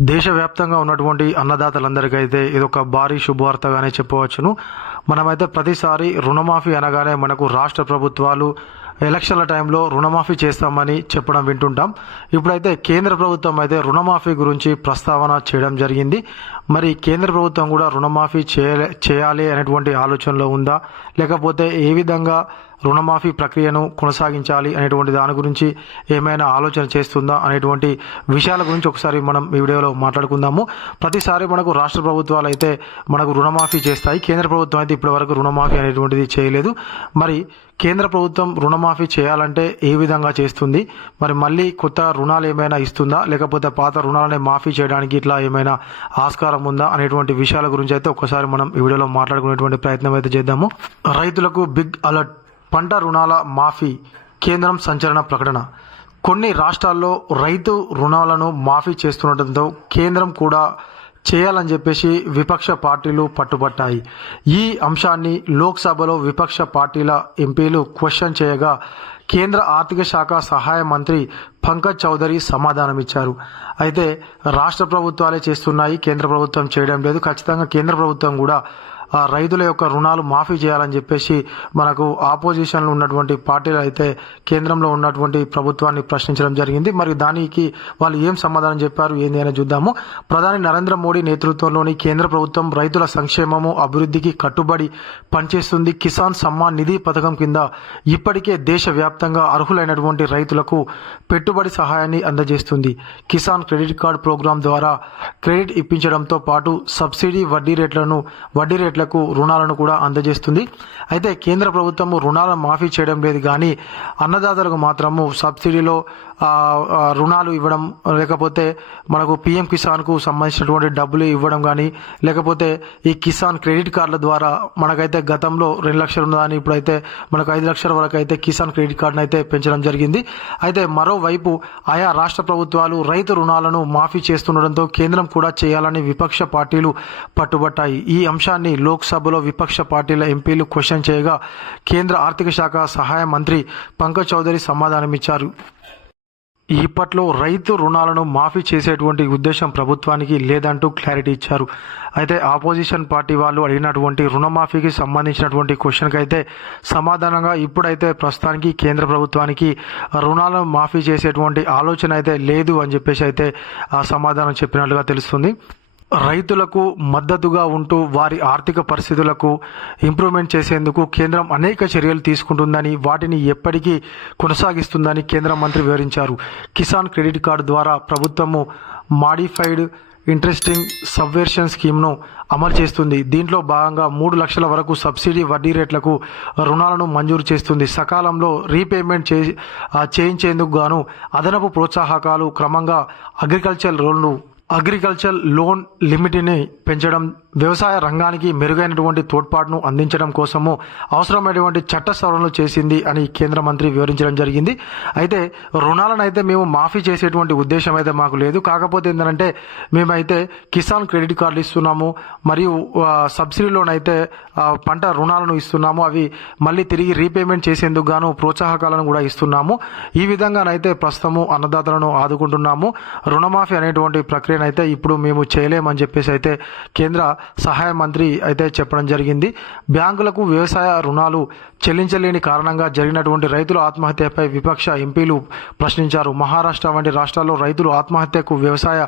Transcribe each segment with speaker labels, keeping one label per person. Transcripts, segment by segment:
Speaker 1: దేశవ్యాప్తంగా ఉన్నటువంటి అన్నదాతలందరికీ అయితే ఇది ఒక భారీ శుభవార్తగానే చెప్పవచ్చును. మనమైతే ప్రతిసారి రుణమాఫీ అనగానే మనకు రాష్ట్ర ప్రభుత్వాలు ఎలక్షన్ల టైంలో రుణమాఫీ చేస్తామని చెప్పడం వింటుంటాం. ఇప్పుడైతే కేంద్ర ప్రభుత్వం అయితే రుణమాఫీ గురించి ప్రస్తావన చేయడం జరిగింది. మరి కేంద్ర ప్రభుత్వం కూడా రుణమాఫీ చేయాలి చేయాలి అనేటువంటి ఆలోచనలో ఉందా? లేకపోతే ఏ విధంగా రుణమాఫీ ప్రక్రియను కొనసాగించాలి అనేటువంటి దాని గురించి ఏమైనా ఆలోచన చేస్తుందా అనేటువంటి విషయాల గురించి ఒకసారి మనం ఈ వీడియోలో మాట్లాడుకుందాము. ప్రతిసారి మనకు రాష్ట్ర ప్రభుత్వాలు అయితే మనకు రుణమాఫీ చేస్తాయి. కేంద్ర ప్రభుత్వం అయితే ఇప్పటివరకు రుణమాఫీ అనేటువంటిది చేయలేదు. మరి కేంద్ర ప్రభుత్వం రుణమాఫీ చేయాలంటే ఏ విధంగా చేస్తుంది? మరి మళ్ళీ కొత్త రుణాలు ఏమైనా ఇస్తుందా? లేకపోతే పాత రుణాలనే మాఫీ చేయడానికి ఇట్లా ఏమైనా ఆస్కారం ఉందా అనేటువంటి విషయాల గురించి అయితే ఒకసారి మనం ఈ వీడియోలో మాట్లాడుకునేటువంటి ప్రయత్నం అయితే చేద్దాము. రైతులకు బిగ్ అలర్ట్. పంట రుణాల మాఫీ కేంద్రం సంచలన ప్రకటన. కొన్ని రాష్ట్రాల్లో రైతు రుణాలను మాఫీ చేస్తుండటంతో కేంద్రం కూడా చేయాలని చెప్పేసి విపక్ష పార్టీలు పట్టుబట్టాయి. ఈ అంశాన్ని లోక్సభలో విపక్ష పార్టీల ఎంపీలు క్వశ్చన్ చేయగా కేంద్ర ఆర్థిక శాఖ సహాయ మంత్రి పంకజ్ చౌదరి సమాధానమిచ్చారు. అయితే రాష్ట్ర ప్రభుత్వాలే చేస్తున్నాయి కేంద్ర ప్రభుత్వం చేయడం లేదు. ఖచ్చితంగా కేంద్ర ప్రభుత్వం కూడా రైతుల యొక్క రుణాలు మాఫీ చేయాలని చెప్పేసి మనకు ఆపోజిషన్లో ఉన్నటువంటి పార్టీలు అయితే కేంద్రంలో ఉన్నటువంటి ప్రభుత్వాన్ని ప్రశ్నించడం జరిగింది. మరి దానికి వాళ్ళు ఏం సమాధానం చెప్పారు ఏంది అని చూద్దాము. ప్రధాని నరేంద్ర మోడీ నేతృత్వంలోని కేంద్ర ప్రభుత్వం రైతుల సంక్షేమము అభివృద్ధికి కట్టుబడి పనిచేస్తుంది. కిసాన్ సమ్మాన్ నిధి పథకం కింద ఇప్పటికే దేశవ్యాప్తంగా అర్హులైనటువంటి రైతులకు పెట్టుబడి సహాయాన్ని అందజేస్తుంది. కిసాన్ క్రెడిట్ కార్డ్ ప్రోగ్రాం ద్వారా క్రెడిట్ ఇప్పించడంతో పాటు సబ్సిడీ వడ్డీ రేట్లను వడ్డీ రేట్ల రైతులకు రుణాలను కూడా అందజేస్తుంది. అయితే కేంద్ర ప్రభుత్వము రుణాలను మాఫీ చేయడం లేదు కానీ అన్నదాతలకు మాత్రము సబ్సిడీలో రుణాలు ఇవ్వడం లేకపోతే మనకు పిఎం కిసాన్కు సంబంధించినటువంటి డబ్బులు ఇవ్వడం కానీ లేకపోతే ఈ కిసాన్ క్రెడిట్ కార్డుల ద్వారా మనకైతే గతంలో రెండు లక్షలు ఉన్నదాన్ని ఇప్పుడైతే మనకు ఐదు లక్షల వరకు అయితే కిసాన్ క్రెడిట్ కార్డును అయితే పెంచడం జరిగింది. అయితే మరోవైపు ఆయా రాష్ట్ర ప్రభుత్వాలు రైతు రుణాలను మాఫీ చేస్తుండటంతో కేంద్రం కూడా చేయాలని విపక్ష పార్టీలు పట్టుబట్టాయి. ఈ అంశాన్ని లోక్సభలో విపక్ష పార్టీల ఎంపీలు క్వశ్చన్ చేయగా కేంద్ర ఆర్థిక శాఖ సహాయ మంత్రి పంకజ్ చౌదరి సమాధానమిచ్చారు. ఇప్పట్లో రైతు రుణాలను మాఫీ చేసేటువంటి ఉద్దేశం ప్రభుత్వానికి లేదంటూ క్లారిటీ ఇచ్చారు. అయితే ఆపోజిషన్ పార్టీ వాళ్ళు అడిగినటువంటి రుణమాఫీకి సంబంధించినటువంటి క్వశ్చన్కి అయితే సమాధానంగా ఇప్పుడైతే ప్రస్తుతానికి కేంద్ర ప్రభుత్వానికి రుణాలను మాఫీ చేసేటువంటి ఆలోచన అయితే లేదు అని చెప్పేసి అయితే ఆ సమాధానం చెప్పినట్లుగా తెలుస్తుంది. రైతులకు మద్దతుగా ఉంటూ వారి ఆర్థిక పరిస్థితులకు ఇంప్రూవ్మెంట్ చేసేందుకు కేంద్రం అనేక చర్యలు తీసుకుంటుందని వాటిని ఎప్పటికీ కొనసాగిస్తుందని కేంద్ర మంత్రి వివరించారు. కిసాన్ క్రెడిట్ కార్డు ద్వారా ప్రభుత్వము మాడిఫైడ్ ఇంట్రెస్టింగ్ సబ్వేర్షన్ స్కీమ్ను అమలు చేస్తుంది. దీంట్లో భాగంగా మూడు లక్షల వరకు సబ్సిడీ వడ్డీ రేట్లకు రుణాలను మంజూరు చేస్తుంది. సకాలంలో రీపేమెంట్ చే చేయించేందుకు గాను అదనపు ప్రోత్సాహకాలు క్రమంగా అగ్రికల్చర్ లోన్లు అగ్రికల్చర్ లోన్ లిమిట్ని పెంచడం వ్యవసాయ రంగానికి మెరుగైనటువంటి తోడ్పాటును అందించడం కోసము అవసరమైనటువంటి చట్ట సవరణలు చేసింది అని కేంద్ర మంత్రి వివరించడం జరిగింది. అయితే రుణాలను అయితే మేము మాఫీ చేసేటువంటి ఉద్దేశం అయితే మాకు లేదు. కాకపోతే ఏంటంటే మేమైతే కిసాన్ క్రెడిట్ కార్డులు ఇస్తున్నాము మరియు సబ్సిడీ లోన్ అయితే పంట రుణాలను ఇస్తున్నాము. అవి మళ్ళీ తిరిగి రీపేమెంట్ చేసేందుకు గాను ప్రోత్సాహకాలను కూడా ఇస్తున్నాము. ఈ విధంగానైతే ప్రస్తుతము అన్నదాతలను ఆదుకుంటున్నాము. రుణమాఫీ అనేటువంటి అయితే ఇప్పుడు మేము చేయలేమని చెప్పేసి అయితే కేంద్ర సహాయ మంత్రి అయితే చెప్పడం జరిగింది. బ్యాంకులకు వ్యవసాయ రుణాలు చెల్లించలేని కారణంగా జరిగినటువంటి రైతుల ఆత్మహత్యపై విపక్ష ఎంపీలు ప్రశ్నించారు. మహారాష్ట్ర వంటి రాష్ట్రాల్లో రైతులు ఆత్మహత్యకు వ్యవసాయ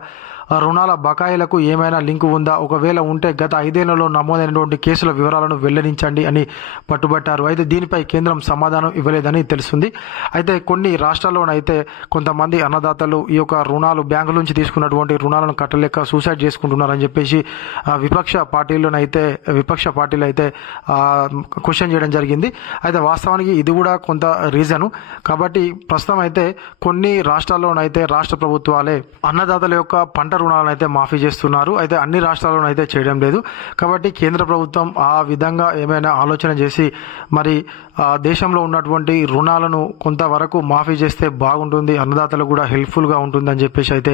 Speaker 1: రుణాల బకాయిలకు ఏమైనా లింకు ఉందా? ఒకవేళ ఉంటే గత ఐదేళ్ళలో నమోదైనటువంటి కేసుల వివరాలను వెల్లడించండి అని పట్టుబట్టారు. అయితే దీనిపై కేంద్రం సమాధానం ఇవ్వలేదని తెలుస్తుంది. అయితే కొన్ని రాష్ట్రాల్లోనైతే కొంతమంది అన్నదాతలు ఈ యొక్క రుణాలు బ్యాంకుల నుంచి తీసుకున్నటువంటి రుణాలను కట్టలేక సూసైడ్ చేసుకుంటున్నారని చెప్పేసి విపక్ష పార్టీలోనైతే విపక్ష పార్టీలు అయితే క్వశ్చన్ చేయడం జరిగింది. అయితే వాస్తవానికి ఇది కూడా కొంత రీజను. కాబట్టి ప్రస్తుతం అయితే కొన్ని రాష్ట్రాల్లోనైతే రాష్ట్ర ప్రభుత్వాలే అన్నదాతల యొక్క పంట రుణాలను అయితే మాఫీ చేస్తున్నారు. అయితే అన్ని రాష్ట్రాల్లోనూ అయితే చేయడం లేదు. కాబట్టి కేంద్ర ప్రభుత్వం ఆ విధంగా ఏమైనా ఆలోచన చేసి మరి ఆ, దేశంలో ఉన్నటువంటి రుణాలను కొంతవరకు మాఫీ చేస్తే బాగుంటుంది అన్నదాతలు కూడా హెల్ప్ఫుల్గా ఉంటుందని చెప్పేసి అయితే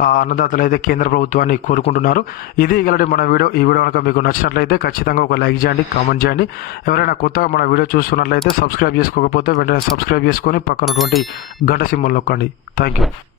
Speaker 1: ఆ, అన్నదాతలు అయితే కేంద్ర ప్రభుత్వాన్ని కోరుకుంటున్నారు. ఇది ఇగలటి మన వీడియో. ఈ వీడియో కనుక మీకు నచ్చినట్లయితే ఖచ్చితంగా ఒక లైక్ చేయండి కామెంట్ చేయండి. ఎవరైనా కొత్తగా మన వీడియో చూస్తున్నట్లయితే సబ్స్క్రైబ్ చేసుకోకపోతే వెంటనే సబ్స్క్రైబ్ చేసుకొని పక్కనటువంటి గంట సింబల్ నొక్కండి. Thank you